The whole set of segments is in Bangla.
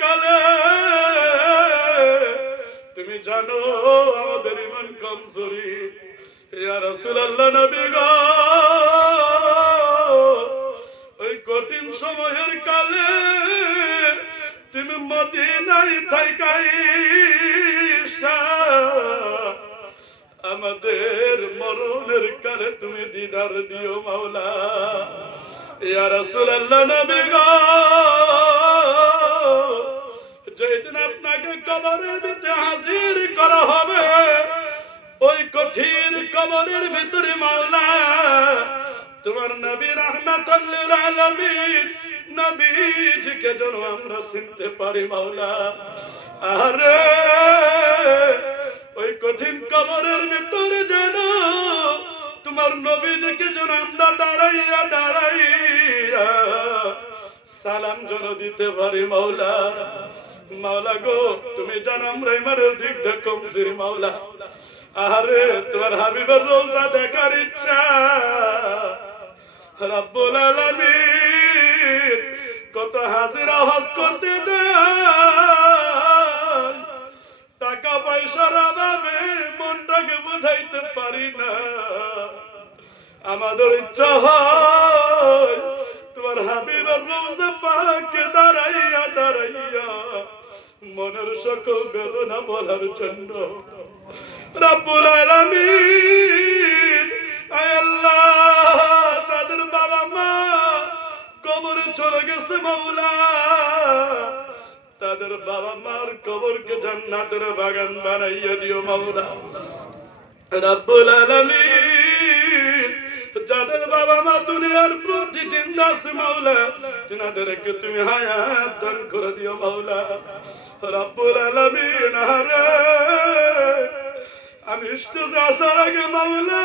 কালে তুমি জানো আমাদের ইমান কমজোরি। ইয়া রাসূলুল্লাহ নবী গো, ওই কঠিন সময়ের কালে তুমি মদিনায় থাইকাইসা আমাদের মরণের কালে তুমি দিদার দিও মাওলা। ইয়া রাসূলুল্লাহ নবী গো, যেদিন আপনাকে কবরের ভিতরে হাজির করা হবে, ওই কঠিন কবরের ভিতরে মাওলা তোমার নবী রাহমাতুল লিল আলামিন নবীজিকে যেন আমরা চিনতে পারি মাওলা। আরে ওই কঠিন কবরের ভিতরে যেন তোমার নবীজিকে যেন আমরা দাঁড়াইয়া দাঁড়াইয়া সালাম যেন দিতে পারি মাওলা। মাওলা গো, তুমি জানো আমরা ইমানের দিক দিয়ে কমজোর মাওলা। আরে তোমার হাবিবের রওজা দেখার ইচ্ছা রব্বুল আলামিন কত হাজিরা হজ করতে যায়, টাকা পয়সার অভাবে মনটাকে বুঝাইতে পারি না। আমাদের ইচ্ছা হয় তোমার হাবিবের রওজা পাকে দাঁড়াইয়া দাঁড়াইয়া মনের সকল বেদনা বলার জন্য। রব্বুল আলামিন আয় আল্লাহ, তাদের বাবা মা কবরে চলে গেছে মাওলা, তাদের বাবা মার কবরকে জান্নাতের বাগান বানাইয়া দিও মাওলা। রব্বুল আলামিন যাদের বাবা মা দুনিয়ার প্রতি জিন্দা আছে মাওলা, তিনাদেরকে তুমি হায়াত দান করে দিও মাওলা। রব্বুল আলামিন আরে আমি স্টেজে আসার আগে মাওলা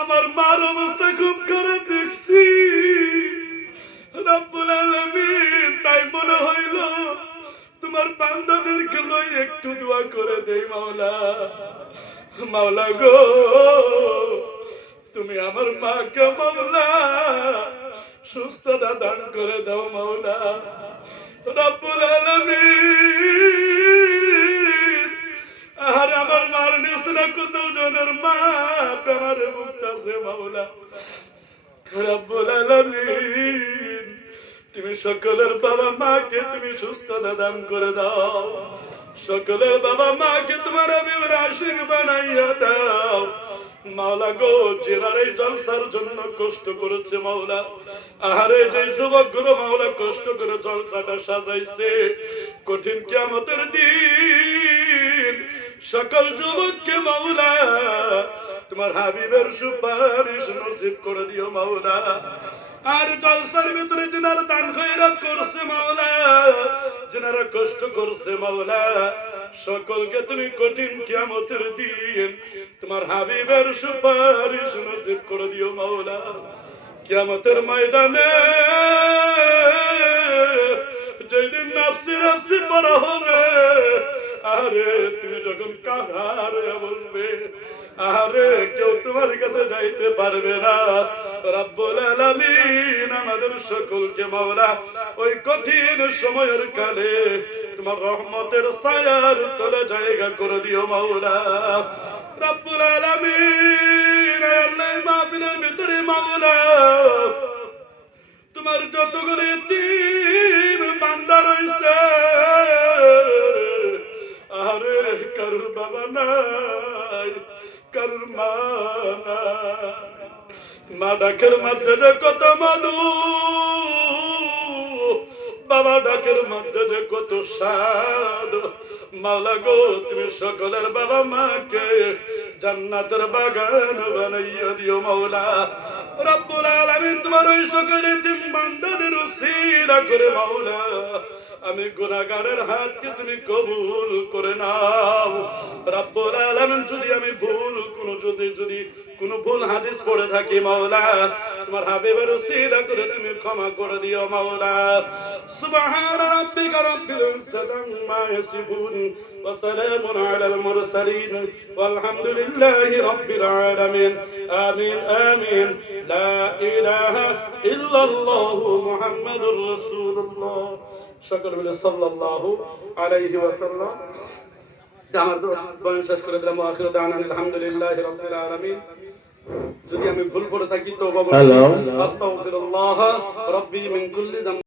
আমার মার অবস্থা খুব খারাপ দেখছি। রব্বুল আলামিন তাই মনে হইল তোমার বান্দাদেরকে লই একটু দোয়া করে দেই মাওলা। মাওলা গো, তুমি আমার মাকে মাওলা সুস্থতা দান করে দাও মাওলা। রব্বুল আলামিন আর আমার মার নিচে কত জনের মা বেমারে ভুগতাছে মাওলা। রব্বুল আলামিন তুমি সকলের বাবা মাকে তুমি সুস্থতা দান করে দাও, সকলের বাবা মাকে তোমার হাবিবের আশিক বানাইয়া দাও মাওলা গো। যারা এই জলসার জন্য কষ্ট করেছে মাওলা, আহারে যে যুবকগুলো মাওলা কষ্ট করে জলসাটা সাজাইছে, কঠিন কিয়ামতের দিন সকল যুবককে মাওলা তোমার হাবিবের সুপারিশ নসিব করে দিও মাওলা। আর জলসার ভিতরে যারা দান খয়রাত করছে মাওলা, যারা কষ্ট করছে মাওলা, সকলকে তুমি কঠিন কিয়ামতের দিন তোমার হাবিবের সুপারিশ নসিব করে দিও মাওলা। কিয়ামতের ময়দানে যেদিন নাফসি নাফসি বড় হবে, আরে তুমি যখন কাহারে বলবে, আরে কেউ তোমার কাছে যাইতে পারবে না। রব্বুল আলামিন আমাদের সকলকে মাওলা ওই কঠিন সময়ের কালে তোমার রহমতের ছায়ার তলে জায়গা করে দিও মাওলা। রব্বুল আলামিন আল্লাহ মাহফিলের ভিতরে মাওলা তোমার যতগুলো ইতিম বান্দা রইছে, আরে কারুর বাবা নাই, কারুর মা নাই, মা ডাকের মধ্যে যে কত মধু, বাবা ডাকের মধ্যে যে কত স্বাদ। মাওলা গো, তুমি সকলের বাবা মাকে জান্নাতের বাগান বানাইয়া দিও মাওলা। রব্বুল আলামিন তোমার ওই সকল ইতিম বান্দাদের উসিলা করে মাওলা আমি গুনাহগারের হাতকে তুমি কবুল করে নাও। রব্বুল আলামিন যদি আমি যদি কোনো ভুল হাদিস পড়ে থাকি মাওলা, তোমার হাবিবের উসিলা করে তুমি ক্ষমা করে দিও মাওলা। সুবহান রাব্বিকা রাব্বিল ইজ্জাতি আম্মা ইয়াসিফুন ওয়া সালামুন আলাল মুরসালিন ওয়ালহামদুলিল্লাহি রাব্বিল আলামিন। আমিন আমিন। লা ইলাহা ইল্লাল্লাহু মুহাম্মাদুর রাসূলুল্লাহ। সকল বলে সাল্লাল্লাহু আলাইহি ওয়াসাল্লাম। আমার বয়ান শেষ করে দিলাম। আখিরু দাওয়ানা আলহামদুলিল্লাহি রাব্বিল আলামিন। যদি আমি ভুল করে থাকি তওবা করছি, আস্তাগফিরুল্লাহ রাব্বি মিন কুল্লি